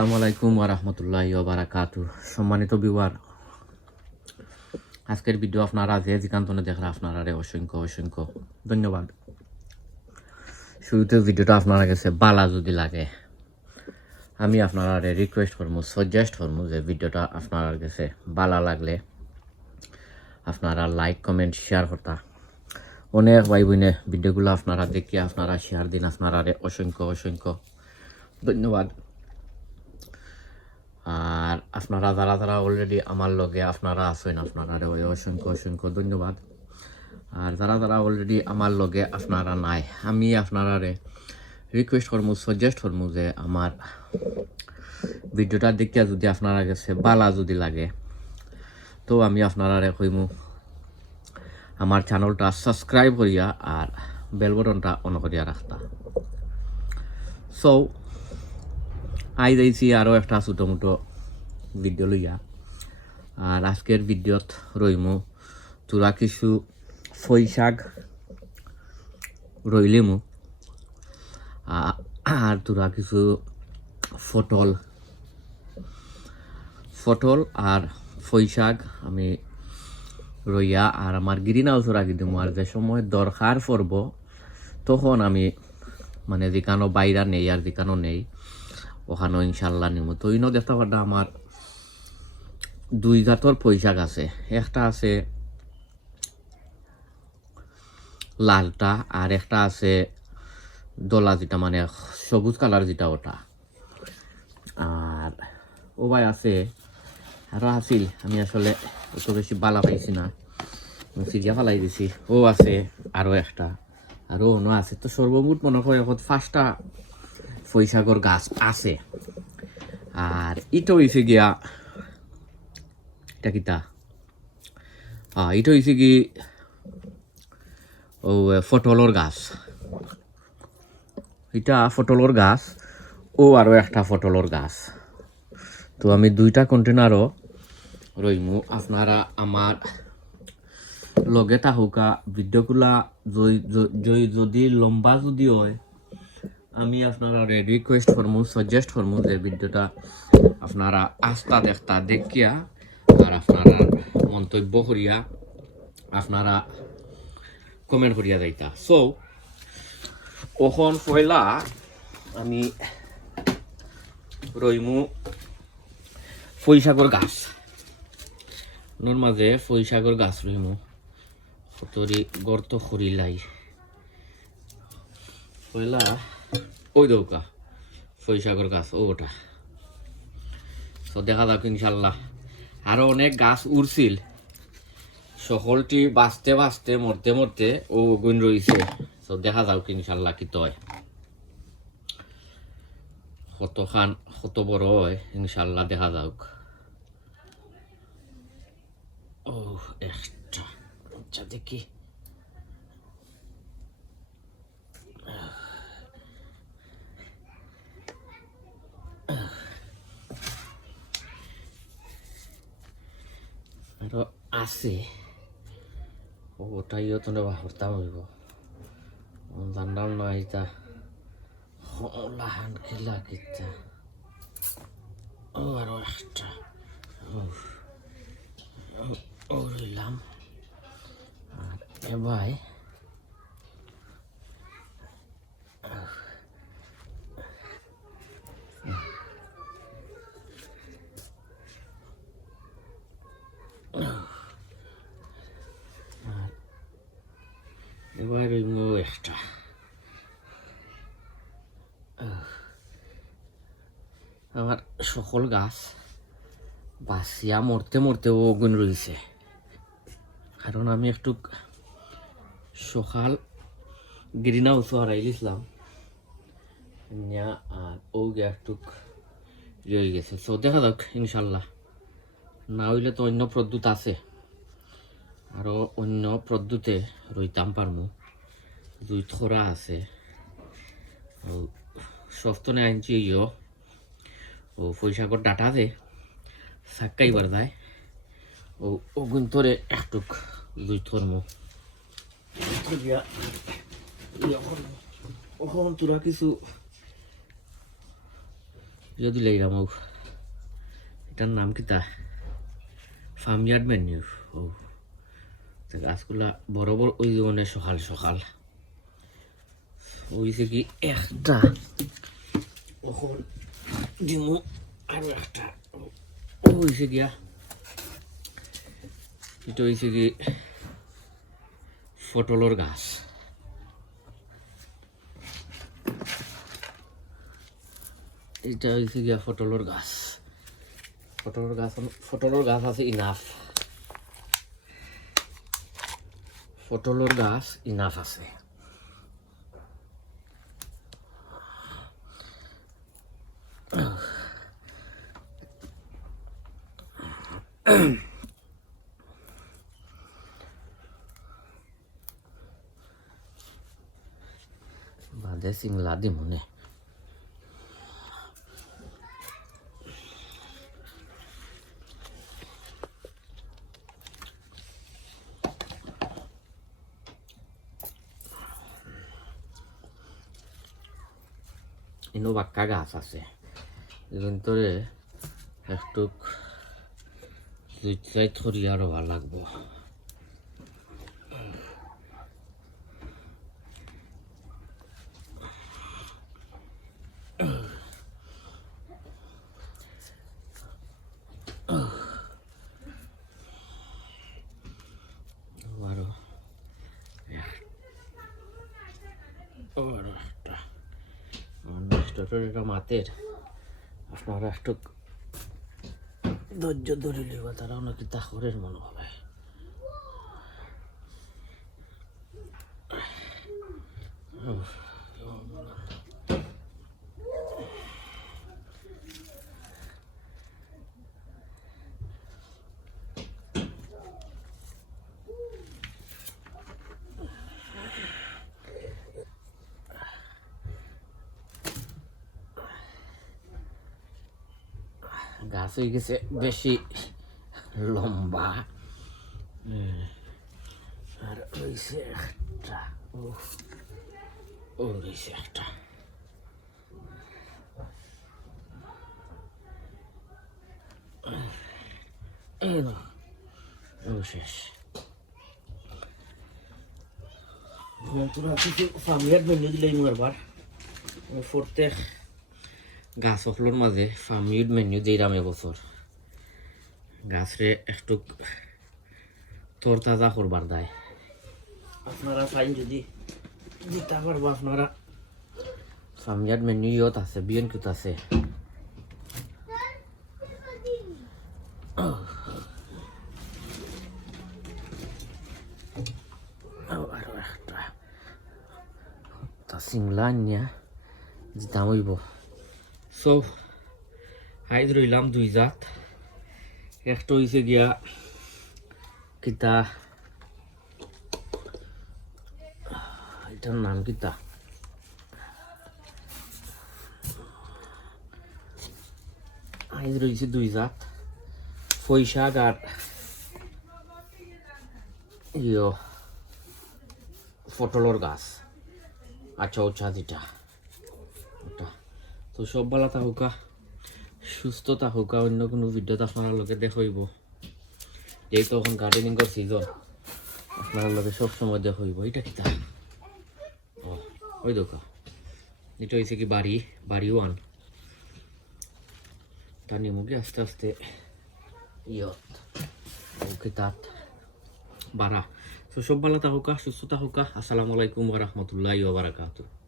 আসসালামু আলাইকুম ওয়া রাহমাতুল্লাহি ওয়া বারাকাতুহু। সম্মানিত ভিউয়ার, আজকের ভিডিও আপনারা যে যেখানে দেখেন আপনারা অসংখ্য ধন্যবাদ। শুরুতে ভিডিওটা আপনারা কাছে ভালো যদি লাগে আমি আপনারা রিকোয়েস্ট করবো, সাজেস্ট করবো যে ভিডিওটা আপনার কাছে ভালো লাগলে আপনারা লাইক কমেন্ট শেয়ার করতা। অনেক ভাই বোনে ভিডিওগুলো আপনারা দেখে আপনারা শেয়ার দিন, আপনারা অসংখ্য ধন্যবাদ। আর আপনারা যারা অলরেডি আমার লগে আপনারা আছেন আপনারা অসংখ্য ধন্যবাদ। আর যারা অলরেডি আমার লগে আপনারা নাই আমি আপনারা রিকোয়েস্ট করবো, সাজেস্ট করবো যে আমার ভিডিওটা দেখিয়া যদি আপনারা কাছে ভালো যদি লাগে তো আমি আপনারা কইমু আমার চ্যানেলটা সাবস্ক্রাইব করিয়া আর বেল বটনটা অন করিয়া রাখতা। সো আই যাইছি আরও একটা ছোটো মোটো ভিডিও লইয়া। আর আজকের ভিডিওত রইমু তোরা কিছু ফই শাক রইলেমু আর তোরা কিছু ফটল আর ফই শাক আমি রইয়া আর আমার গ্রিন হাউস রাখি দিমু। আর যে সময় দরকার পড়ব তখন আমি মানে যেখানো বাইরা নেই আর যেখানো নেই ওখানেও ইনশাল্লাহ নিমু। তো ইনো দেখতে পারটা আমার দুই জাতর ফই শাক আছে, একটা আছে লালটা আর একটা আছে দলা যেটা মানে সবুজ কালার যেটা ওটা। আর ও ভাই আছে আরও আসিল, আমি আসলে অত বেশি বালা পাইছি না, সিরিয়া ফালাই দিছি। ও আছে আরও একটা, আরও অন্য আছে। তো সর্বমোট মনে হয় এখন 5টা ফই শাকর গাছ আছে। আর ইটো হয়েছে গিয়া এটা কিতা এটা হয়েছে কি ও ফটলর গাছ, এটা ফটলর গাছ ও আরও একটা ফটলর গাছ। তো আমি 2টা কন্টেনারও রইমু। আপনারা আমার লগে থাকুকা ভিডিওগুলা যদি লম্বা যদি হয় আমি আপনারা রিকোয়েস্ট করবো, সাজেস্ট করবো যে ভিডিওটা আপনারা আস্তা দেখতা দেখিয়া আর আপনারা মন্তব্য করিয়া আপনারা কমেন্ট করিয়া যাইতা। সো ওখন পয়লা আমি রইমু ফই শাকর গাছ, নোর মাঝে ফই শাকর গাছ রইমু কতরি গর্ত খরিলাই পয়লা ওই দৌকা ফই শাকর গাছ ওটা। তো দেখা যাক ইনশাল্লাহ আরো অনেক গাছ উড়ছিল, সকলটি বাঁচতে মরতে ও গুণ রয়েছে। তো দেখা যাক ইনশাল্লাহ কি তয় কত বড় হয় ইনশাল্লাহ দেখা যাক। ও একটা আচ্ছা দেখি আরো আছে ওটাইও তো বাহরতাম হইব জানলাম না এটা লাহান খেলা কিতা। ও আরো একটা ও রইলাম। আর এবার এবার একটা আমার সকল গাছ বাঁচিয়া মরতে ও গুণ রয়েছে। কারণ আমি একটু সকাল গ্রিন হাউস হারাই দিয়েছিলাম আর ও একটু রয়ে গেছে। তো দেখা যাক ইনশাল্লাহ, না হইলে তো অন্য পদ্ধতি আছে, আরও অন্য পদ্ধতিতে রইতাম পারমু। 2 থরা আছে সস্তনে আনছি ও ফই শাকর ডাটা আছে সাক্কাইবার যায় ও গুন্তরে একটুক 2 থরমু এখন তোরা কিছু ইয়ে দিলে এরাম এটার নাম কিতা ফার্মইয়ার্ড মেনু ও গাছগুলা বড় বড় ওই মানে সকাল সকাল ওইছে কি একটা ওখন ডিমু আর একটা ওইছে গিয়া এটা হয়েছে কি পটলের গাছ এটা হয়েছে গিয়া পটলের গাছ পটলের গাছ আছে ইনাফ পটলের গাছ ইনাফ আছে বাদে সিংলা দি মনে ইনো বাক্কা গাছ আছে কিন্তু একটু দুই থরি আরো ভালো লাগবো এটা মাতের আপনারা একটু ধৈর্য ধরে লিবা তারাও নাকি তাহরের মনে হবে গাছ হয়ে গেছে বেশি লম্বা আর রয়েছে একটা ও রয়েছে একটা শেষ তোরা কিছু ফার্মইয়ার্ড মেনু দিলেই একবার প্রত্যেক গাছ সকলের মাঝে ফার্মইয়ার্ড মেনু দিলাম এবছর গাছরে একটু তরতাজা করবার দায় আপনারা চাইন যদি দিতে পারবো আপনারা ফার্মইয়ার্ড মেনু ইয়ত আছে বিএনকিউত আছে আরো একটা সিংলা নিয়া দিতাম হইব সো হাইজ রইলাম দুই জাত একটা হয়েছে গিয়া কিতা এটার নাম কিতা হাইজ রয়েছে দুই জাত পয়শাক আর পটলের গাছ আচ্ছা আচ্ছা যেটা ওটা তো সব বেলা থাকুকা সুস্থ থাকুকা অন্য কোনো ভিডিওতে আপনার লোকে দেখাইব যেহেতু এখন গার্ডেনিংয়ের সিজন আপনার লোকে সবসময় দেখাইব এটা কিতা ও ওই দেখো এটা হয়েছে কি বাড়ি ওয়ান তা নিমুকে আস্তে আস্তে ওকে তাত বাড়া তো সব বেলা থাকুকা সুস্থ থাকুকা আসসালামু আলাইকুম ওয়া রাহমাতুল্লাহি ওয়া বারাকাতুহু।